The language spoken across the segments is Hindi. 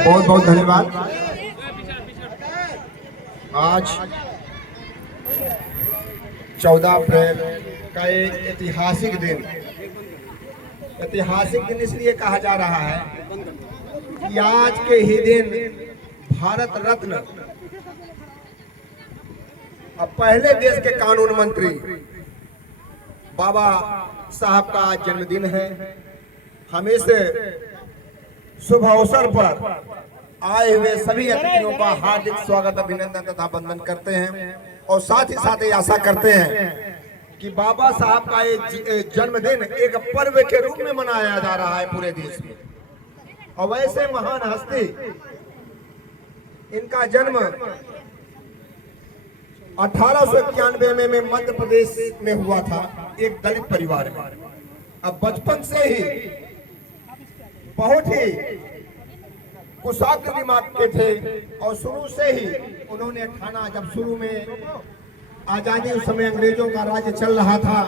बहुत बहुत धन्यवाद। आज 14 अप्रैल का एक ऐतिहासिक दिन इसलिए कहा जा रहा है कि आज के ही दिन भारत रत्न अब पहले देश के कानून मंत्री बाबा साहब का आज जन्मदिन है। हम इस शुभ अवसर पर आए हुए सभी अतिथियों का हार्दिक स्वागत, अभिनंदन तथा वंदन करते हैं और साथ ही साथ ये आशा करते हैं कि बाबा साहब का ये जन्मदिन एक पर्व के रूप में मनाया जा रहा है पूरे देश में। और वैसे महान हस्ती, इनका जन्म 1891 में मध्य प्रदेश में हुआ था, एक दलित परिवार में। अब बचपन से ही बहुत ही कुशाग्र दिमाग के थे और शुरू से ही उन्होंने ठाना, जब शुरू में आजादी उस समय अंग्रेजों का राज्य चल रहा था,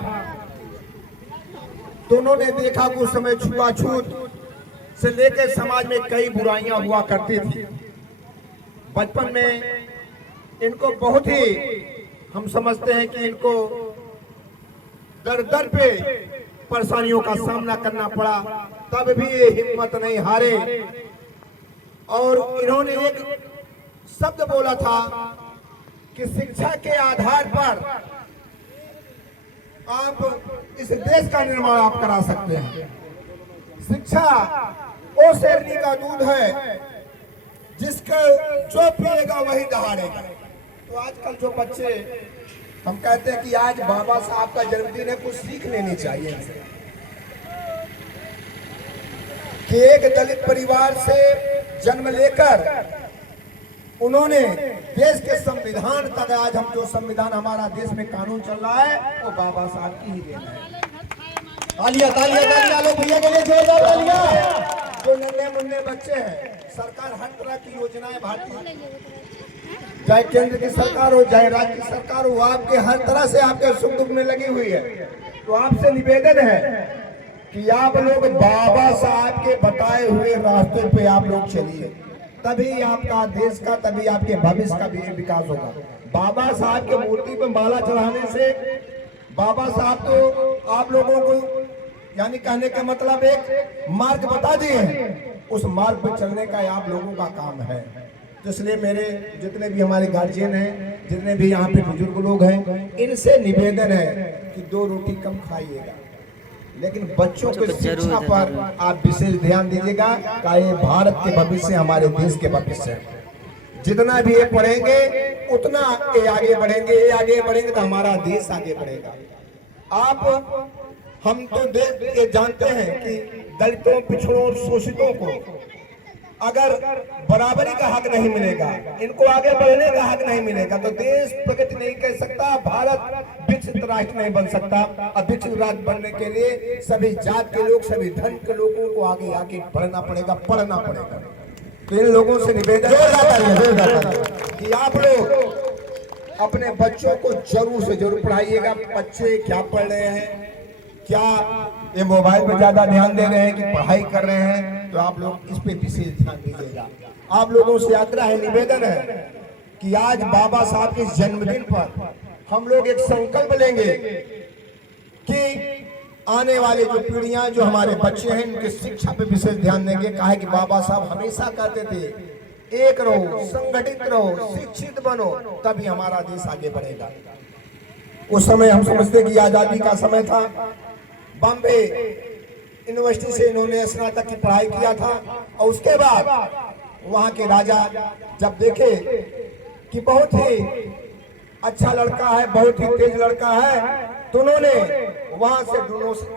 तो उन्होंने देखा कि उस समय छुआछूत से लेकर समाज में कई बुराइयां हुआ करती थी। बचपन में इनको बहुत ही, हम समझते हैं कि इनको दर दर पे परेशानियों का सामना करना पड़ा, तब भी ये हिम्मत नहीं हारे और इन्होंने एक शब्द बोला था कि शिक्षा के आधार पर आप इस देश का निर्माण आप करा सकते हैं। शिक्षा वो शेरनी का दूध है जिसका जो पिएगा वही दहाड़ेगा। तो आजकल जो बच्चे, हम कहते हैं कि आज बाबा साहब का जन्मदिन है, कुछ सीख लेनी चाहिए इनसे कि एक दलित परिवार से जन्म लेकर उन्होंने देश के संविधान तक, आज हम जो संविधान हमारा देश में कानून चल रहा है वो बाबा साहब की ही देन है। तालियां तालियां तालियां लो भैया के लिए, जोरदार तालियां। जो नन्हे मुन्ने बच्चे हैं, सरकार हर तरह की योजनाएं भारतीय, चाहे केंद्र की सरकार हो चाहे राज्य की सरकार हो, आपके हर तरह से आपके सुख दुख में लगी हुई है। तो आपसे निवेदन है कि आप लोग बाबा साहब के बताए हुए रास्ते पे आप लोग चलिए, तभी आपका देश का, तभी आपके भविष्य का भी विकास होगा। बाबा साहब के मूर्ति पे माला चढ़ाने से बाबा साहब तो आप लोगों को, यानी कहने का मतलब एक मार्ग बता दिए हैं, उस मार्ग पर चलने का आप लोगों का काम है। तो इसलिए मेरे जितने भी हमारे गार्जियन हैं, जितने भी यहाँ पे बुजुर्ग लोग हैं, इनसे निवेदन है कि 2 रोटी कम खाइएगा, लेकिन बच्चों की शिक्षा पर आप विशेष ध्यान दीजिएगा। का ये भारत के भविष्य, हमारे देश के भविष्य, जितना भी ये पढ़ेंगे उतना ये आगे बढ़ेंगे, ये आगे बढ़ेंगे तो हमारा देश आगे बढ़ेगा। हम तो ये जानते हैं कि दलितों, पिछड़ों और शोषितों को अगर बराबरी का हक नहीं मिलेगा, इनको आगे बढ़ने का हक नहीं मिलेगा, तो देश प्रगति नहीं कर सकता, भारत विकसित राष्ट्र नहीं बन सकता। और विकसित राष्ट्र बनने के लिए सभी जात के लोग, सभी धर्म के लोगों को आगे आगे बढ़ना पड़ेगा, पढ़ना पड़ेगा। तो इन लोगों से निवेदन है कि आप लोग अपने बच्चों को जरूर से जरूर पढ़ाइएगा। बच्चे क्या पढ़ रहे हैं, क्या ये मोबाइल पे ज्यादा ध्यान दे रहे हैं कि पढ़ाई कर रहे हैं, तो आप लोग इस पे विशेष ध्यान दीजिएगा। आप लोगों से आग्रह है, निवेदन है कि आज बाबा साहब के जन्मदिन पर हम लोग एक संकल्प लेंगे कि आने वाले जो पीढ़ियां, जो हमारे बच्चे हैं, उनकी शिक्षा पे विशेष ध्यान देंगे। कहा कि बाबा साहब हमेशा कहते थे एक रहो, संगठित रहो, शिक्षित बनो, तभी हमारा देश आगे बढ़ेगा। उस समय हम समझते कि आजादी का समय था। बॉम्बे यूनिवर्सिटी से इन्होंने स्नातक की पढ़ाई किया था और उसके बाद वहां के राजा जब देखे कि बहुत ही अच्छा लड़का है, बहुत ही तेज लड़का है, तो उन्होंने वहां से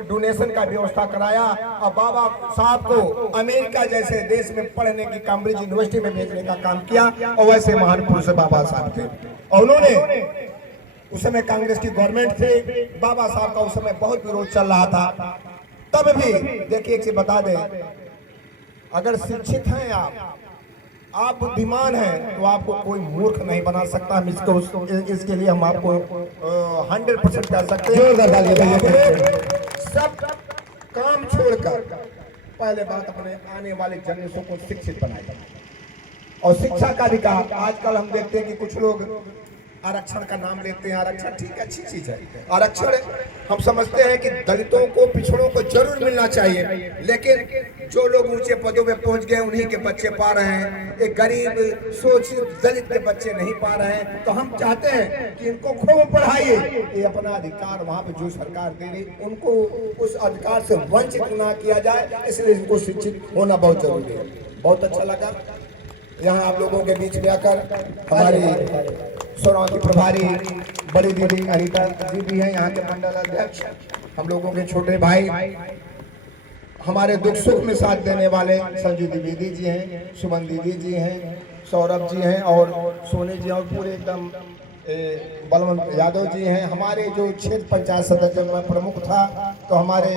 डोनेशन का व्यवस्था कराया और बाबा साहब को अमेरिका जैसे देश में पढ़ने की, कैम्ब्रिज यूनिवर्सिटी में भेजने का काम किया। और वैसे महान पुरुष बाबा साहब थे और उन्होंने, उस समय कांग्रेस की गवर्नमेंट थे, बाबा साहब का उस समय बहुत विरोध चल रहा था, तब भी देखिए, एक से बता दें, अगर शिक्षित हैं आप बुद्धिमान हैं, तो आपको कोई मूर्ख नहीं बना सकता। हम इसके लिए हम आपको 100% कह सकते हैं। सब काम छोड़कर पहले बात अपने आने वाले जनरेशन को शिक्षित बनाएगा। और शिक्षा का अधिकार। आजकल हम देखते हैं कि कुछ लोग आरक्षण का नाम लेते हैं। आरक्षण ठीक अच्छी चीज है, आरक्षण हम समझते हैं कि दलितों को, पिछड़ों को जरूर मिलना चाहिए, लेकिन जो लोग ऊंचे पदों पे पहुंच गए उन्हीं के बच्चे पा रहे हैं, एक गरीब शोषित दलित के बच्चे नहीं पा रहे हैं। तो हम चाहते हैं कि इनको खूब पढ़ाइए, ये अपना अधिकार वहाँ पे जो सरकार दे रही उनको उस अधिकार से वंचित ना किया जाए, इसलिए इनको शिक्षित होना बहुत जरूरी है। बहुत अच्छा लगा यहाँ आप लोगों के बीच में आकर। हमारी सोनावती प्रभारी बड़ी दीदी अनीता जी भी हैं, यहाँ के मंडल अध्यक्ष, हम लोगों के छोटे भाई, हमारे दुख सुख में साथ देने वाले संजू द्विवेदी जी हैं, सुमन दीदी जी हैं, सौरभ जी हैं और सोनी जी, और पूरे एकदम बलवंत यादव जी हैं। हमारे जो क्षेत्र पंचायत सदस्य में प्रमुख था, तो हमारे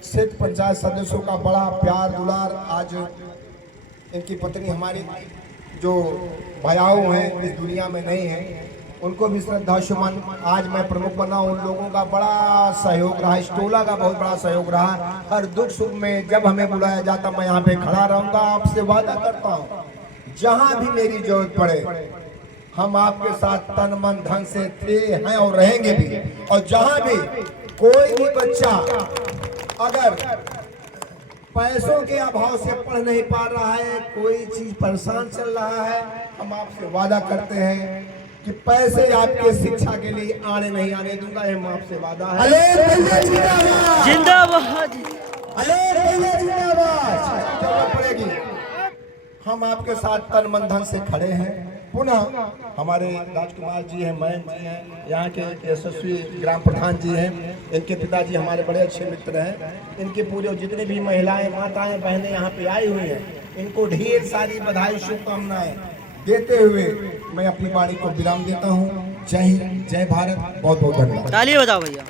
क्षेत्र पंचायत सदस्यों का बड़ा प्यार दुलार, आज इनकी पत्नी हमारी जो भयाऊ हैं इस दुनिया में नहीं है, उनको भी श्रद्धा सुमन। आज मैं प्रमुख बना, उन लोगों का बड़ा सहयोग रहा, इस टोला का बहुत बड़ा सहयोग रहा। हर दुख सुख में जब हमें बुलाया जाता मैं यहाँ पे खड़ा रहूँगा। आपसे वादा करता हूँ जहाँ भी मेरी जरूरत पड़े हम आपके साथ तन मन धन से थे, हैं और रहेंगे भी। और जहाँ भी कोई भी बच्चा अगर पैसों के अभाव से पढ़ नहीं पा रहा है, कोई चीज परेशान चल रहा है, हम आपसे वादा करते हैं कि पैसे आपके शिक्षा के लिए आने नहीं आने दूंगा, हम आपसे वादा है। जिंदाबाद, जरूरत पड़ेगी हम आपके साथ तन मन धन से खड़े हैं। पुनः हमारे राजकुमार जी हैं, मयंक जी हैं, यहाँ के यशस्वी ग्राम प्रधान जी हैं, इनके पिताजी हमारे बड़े अच्छे मित्र हैं। इनके पूरे जितने भी महिलाएं, माताएं, बहनें यहाँ पे आई हुई हैं, इनको ढेर सारी बधाई शुभकामनाएं देते हुए मैं अपनी वाणी को विराम देता हूँ। जय हिंद, जय भारत, बहुत बहुत धन्यवाद। ताली बजाओ भैया।